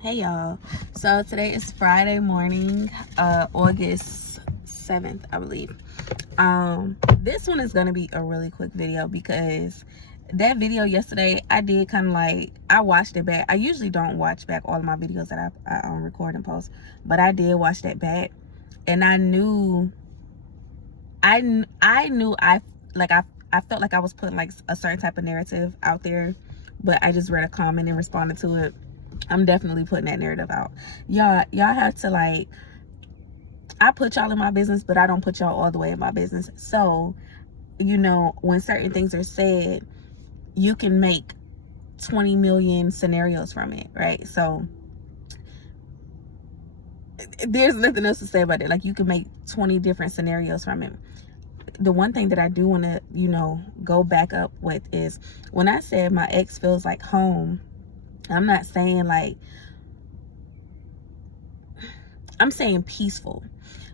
Hey y'all. So today is Friday morning, August 7th, I believe. This one is gonna be a really quick video because that video yesterday, I did kind of like, I watched it back. I usually don't watch back all of my videos that I record and post, but I did watch that back, and I knew I felt like I was putting like a certain type of narrative out there, but I just read a comment and responded to it. I'm definitely putting that narrative out. Y'all have to, like, I put y'all in my business, but I don't put y'all all the way in my business. So, when certain things are said, you can make 20 million scenarios from it, right? So there's nothing else to say about it. Like, you can make 20 different scenarios from it. The one thing that I do want to, go back up with is when I said my ex feels like home, I'm not saying like, I'm saying peaceful.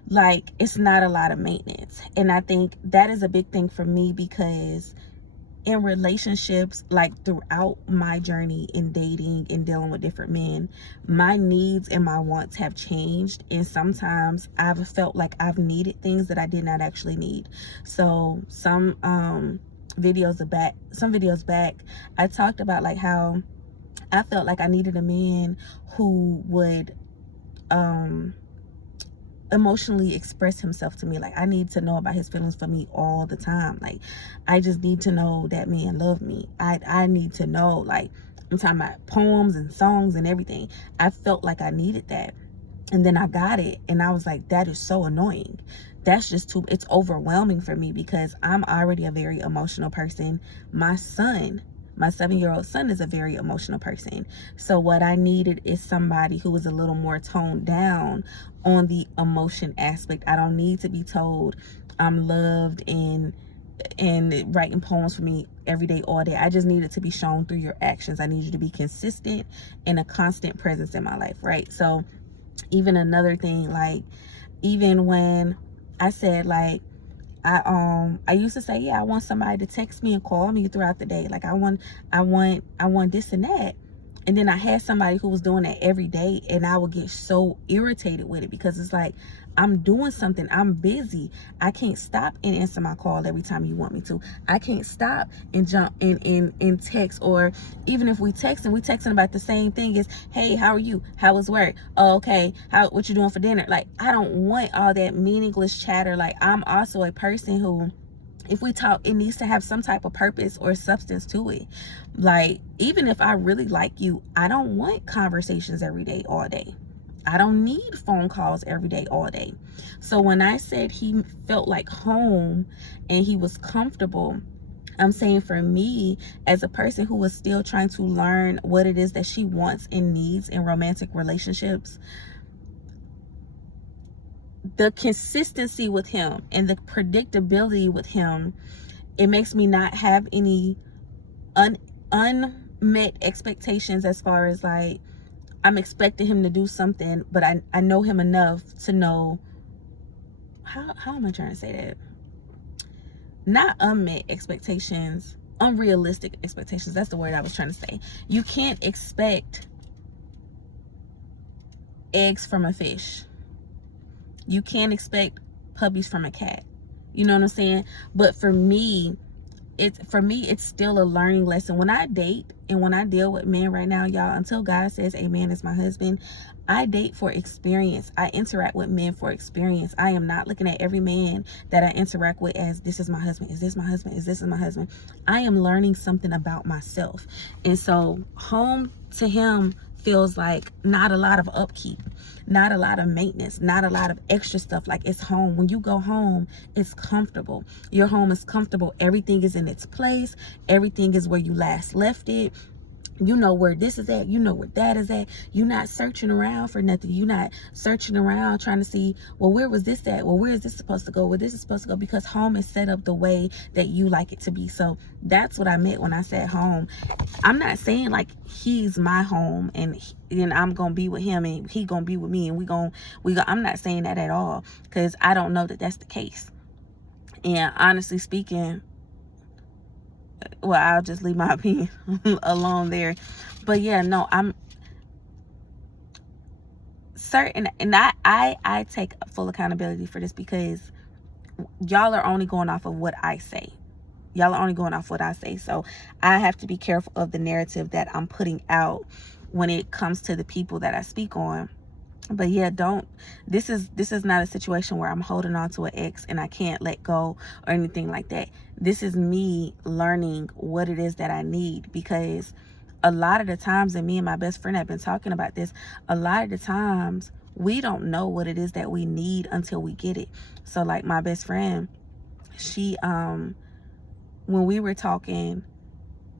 Like, it's not a lot of maintenance. And I think that is a big thing for me, because in relationships, like throughout my journey in dating and dealing with different men, my needs and my wants have changed. And sometimes I've felt like I've needed things that I did not actually need. So some videos back, I talked about like how I felt like I needed a man who would emotionally express himself to me. Like, I need to know about his feelings for me all the time. Like, I just need to know that man loved me. I need to know, like, I'm talking about poems and songs and everything. I felt like I needed that, and then I got it, and I was like, that is so annoying. That's just too, it's overwhelming for me, because I'm already a very emotional person. My 7-year-old son is a very emotional person. So what I needed is somebody who was a little more toned down on the emotion aspect. I don't need to be told I'm loved and writing poems for me every day, all day. I just need it to be shown through your actions. I need you to be consistent and a constant presence in my life, right? So even another thing, like, even when I said, like, I used to say, yeah, I want somebody to text me and call me throughout the day. Like, I want this and that. And then I had somebody who was doing that every day, and I would get so irritated with it, because it's like, I'm doing something, I'm busy. I can't stop and answer my call every time you want me to. I can't stop and jump in text, or even if we texting about the same thing as, hey, how are you? How was work? Oh, okay. What you doing for dinner? Like, I don't want all that meaningless chatter. Like, I'm also a person who, if we talk, it needs to have some type of purpose or substance to it. Like, even if I really like you, I don't want conversations every day, all day. I don't need phone calls every day, all day. So when I said he felt like home and he was comfortable, I'm saying for me, as a person who was still trying to learn what it is that she wants and needs in romantic relationships, the consistency with him and the predictability with him, it makes me not have any unmet expectations, as far as like, I'm expecting him to do something, but I know him enough to know, how am I trying to say that? Not unmet expectations, unrealistic expectations. That's the word I was trying to say. You can't expect eggs from a fish. You can't expect puppies from a cat. You know what I'm saying? But for me, it's still a learning lesson. When I date and when I deal with men right now, y'all, until God says a man is my husband, I date for experience. I interact with men for experience. I am not looking at every man that I interact with as, this is my husband, is this my husband, is this my husband. I am learning something about myself. And so home to him feels like not a lot of upkeep, not a lot of maintenance, not a lot of extra stuff. Like, it's home. When you go home, it's comfortable. Your home is comfortable. Everything is in its place. Everything is where you last left it. You know where this is at. You know where that is at. You're not searching around for nothing. You're not searching around trying to see, well, where was this at? Well, where is this supposed to go? Where this is supposed to go? Because home is set up the way that you like it to be. So that's what I meant when I said home. I'm not saying like he's my home and I'm gonna be with him and he gonna be with me and we go. I'm not saying that at all, because I don't know that that's the case. And honestly speaking, well, I'll just leave my opinion alone there. But yeah, no, certain, and I take full accountability for this, because y'all are only going off of what I say. Y'all are only going off what I say. So I have to be careful of the narrative that I'm putting out when it comes to the people that I speak on. But yeah, this is not a situation where I'm holding on to an ex and I can't let go or anything like that. This is me learning what it is that I need, because a lot of the times, and me and my best friend have been talking about this, a lot of the times we don't know what it is that we need until we get it. So like my best friend, she when we were talking,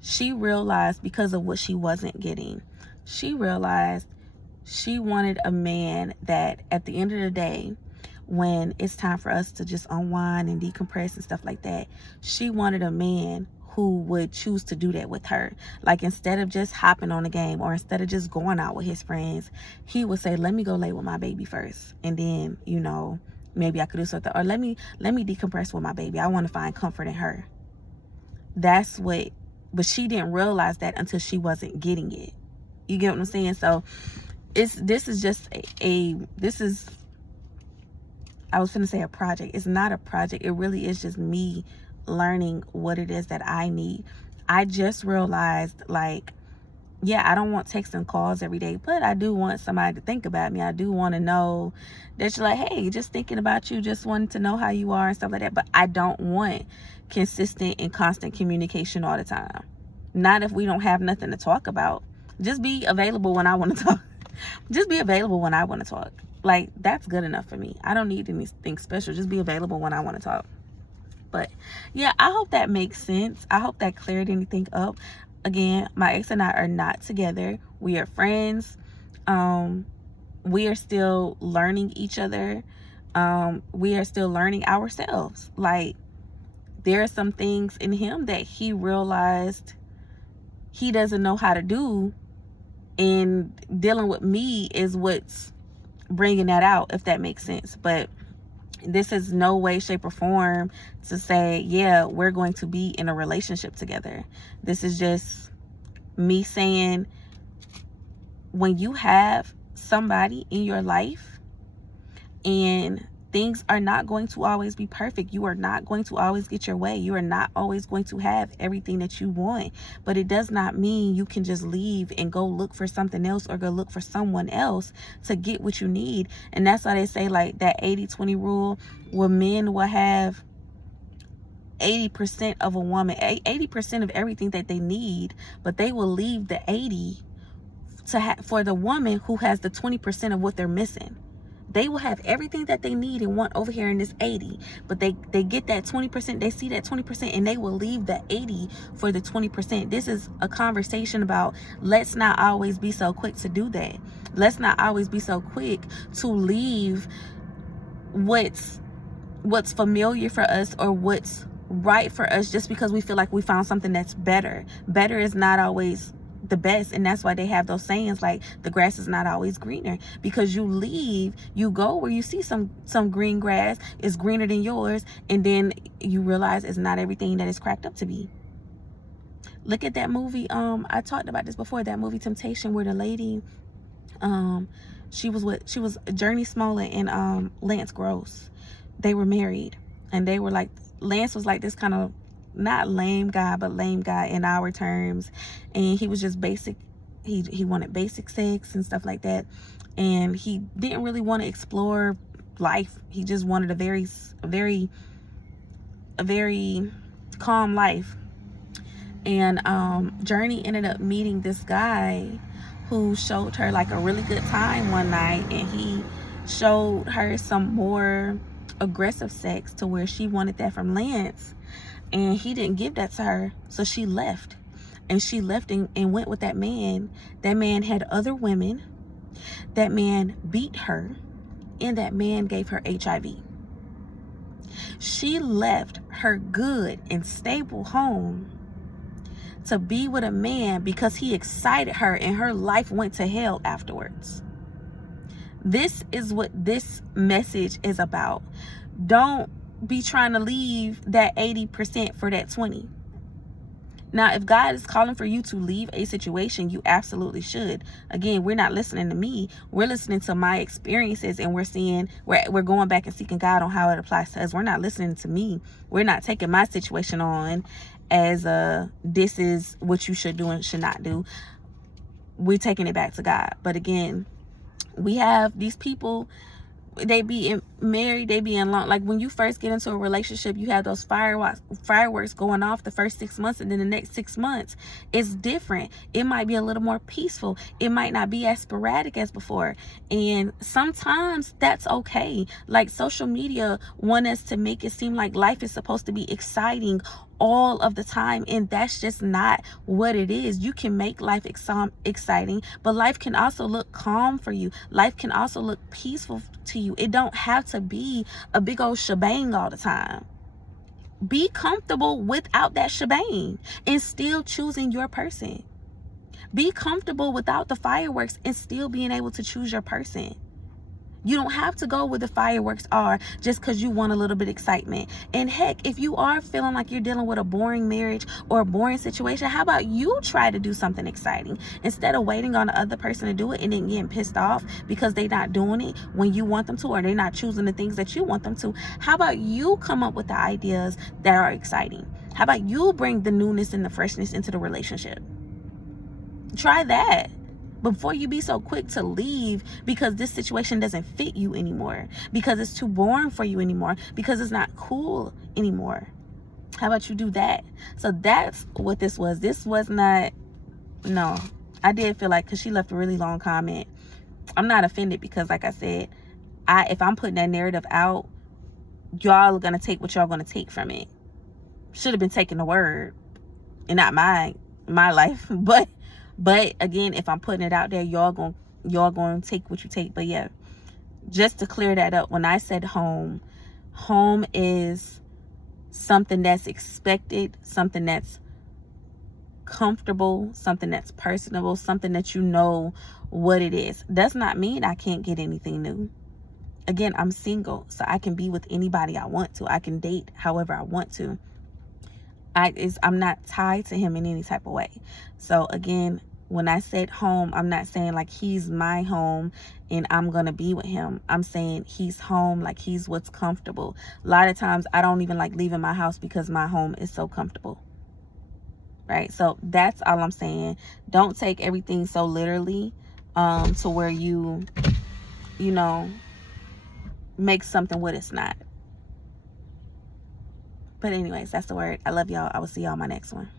she realized, because of what she wasn't getting, she realized she wanted a man that at the end of the day, when it's time for us to just unwind and decompress and stuff like that, she wanted a man who would choose to do that with her. Like, instead of just hopping on the game, or instead of just going out with his friends, he would say, let me go lay with my baby first, and then, you know, maybe I could do something, or let me decompress with my baby. I want to find comfort in her. That's what, but she didn't realize that until she wasn't getting it. You get what I'm saying? So this is just this is, I was gonna say a project. It's not a project. It really is just me learning what it is that I need. I just realized, like, yeah, I don't want texts and calls every day, but I do want somebody to think about me. I do want to know that you're like, hey, just thinking about you, just wanting to know how you are and stuff like that. But I don't want consistent and constant communication all the time. Not if we don't have nothing to talk about. Just be available when I want to talk. Just be available when I want to talk. Like, that's good enough for me. I don't need anything special. Just be available when I want to talk. But yeah, I hope that makes sense. I hope that cleared anything up. Again, my ex and I are not together. We are friends. We are still learning each other. We are still learning ourselves. Like, there are some things in him that he realized he doesn't know how to do, and dealing with me is what's bringing that out, if that makes sense. But this is no way, shape, or form to say, yeah, we're going to be in a relationship together. This is just me saying, when you have somebody in your life and things are not going to always be perfect, you are not going to always get your way, you are not always going to have everything that you want, but it does not mean you can just leave and go look for something else, or go look for someone else to get what you need. And that's why they say, like, that 80-20 rule, where men will have 80% of a woman, 80% of everything that they need, but they will leave the 80 for the woman who has the 20% of what they're missing. They will have everything that they need and want over here in this 80, but they get that 20%, they see that 20%, and they will leave the 80 for the 20%. This is a conversation about, let's not always be so quick to do that. Let's not always be so quick to leave what's familiar for us, or what's right for us, just because we feel like we found something that's better. Better is not always the best, and that's why they have those sayings like, the grass is not always greener, because you go where you see some green grass is greener than yours, and then you realize it's not everything that it's cracked up to be. Look at that movie, I talked about this before, that movie Temptation, where the lady, she was Journey Smollett and Lance Gross. They were married, and they were like, Lance was like this kind of, not lame guy, but lame guy in our terms, and he was just basic. He wanted basic sex and stuff like that, and he didn't really want to explore life. He just wanted a very calm life. And Journey ended up meeting this guy who showed her like a really good time one night, and he showed her some more aggressive sex to where she wanted that from Lance, and he didn't give that to her. So she left, and went with that man. That man had other women, that man beat her, and that man gave her HIV. She left her good and stable home to be with a man because he excited her, and her life went to hell afterwards. This is what this message is about. Don't be trying to leave that 80% for that 20. Now, if God is calling for you to leave a situation, you absolutely should. Again, we're not listening to me. We're listening to my experiences, and we're going back and seeking God on how it applies to us. We're not listening to me. We're not taking my situation on as this is what you should do and should not do. We're taking it back to God. But again, we have these people, they be married, they be in long, like when you first get into a relationship, you have those fireworks going off the first 6 months, and then the next 6 months it's different. It might be a little more peaceful. It might not be as sporadic as before, and sometimes that's okay. Like social media want us to make it seem like life is supposed to be exciting all of the time, and that's just not what it is. You can make life exciting, but life can also look calm for you. Life can also look peaceful to you. It don't have to be a big old shebang all the time. Be comfortable without that shebang and still choosing your person. Be comfortable without the fireworks and still being able to choose your person. You don't have to go where the fireworks are just because you want a little bit of excitement. And heck, if you are feeling like you're dealing with a boring marriage or a boring situation, how about you try to do something exciting instead of waiting on the other person to do it and then getting pissed off because they're not doing it when you want them to, or they're not choosing the things that you want them to. How about you come up with the ideas that are exciting? How about you bring the newness and the freshness into the relationship? Try that before you be so quick to leave because this situation doesn't fit you anymore, because it's too boring for you anymore, because it's not cool anymore. How about you do that? So that's what this was. This was not, no, I did feel like, because she left a really long comment. I'm not offended because, like I said, if I'm putting that narrative out, y'all are going to take what y'all going to take from it. Should have been taking the word and not my life. But again, if I'm putting it out there, y'all going to take what you take. But yeah, just to clear that up, when I said home is something that's expected, something that's comfortable, something that's personable, something that you know what it is. Does not mean I can't get anything new. Again, I'm single, so I can be with anybody I want to. I can date however I want to. I'm not tied to him in any type of way. So again, when I said home, I'm not saying like he's my home and I'm gonna be with him. I'm saying he's home, like he's what's comfortable. A lot of times I don't even like leaving my house because my home is so comfortable, right? So that's all I'm saying. Don't take everything so literally to where you know, make something what it's not. But anyways, that's the word. I love y'all. I will see y'all on my next one.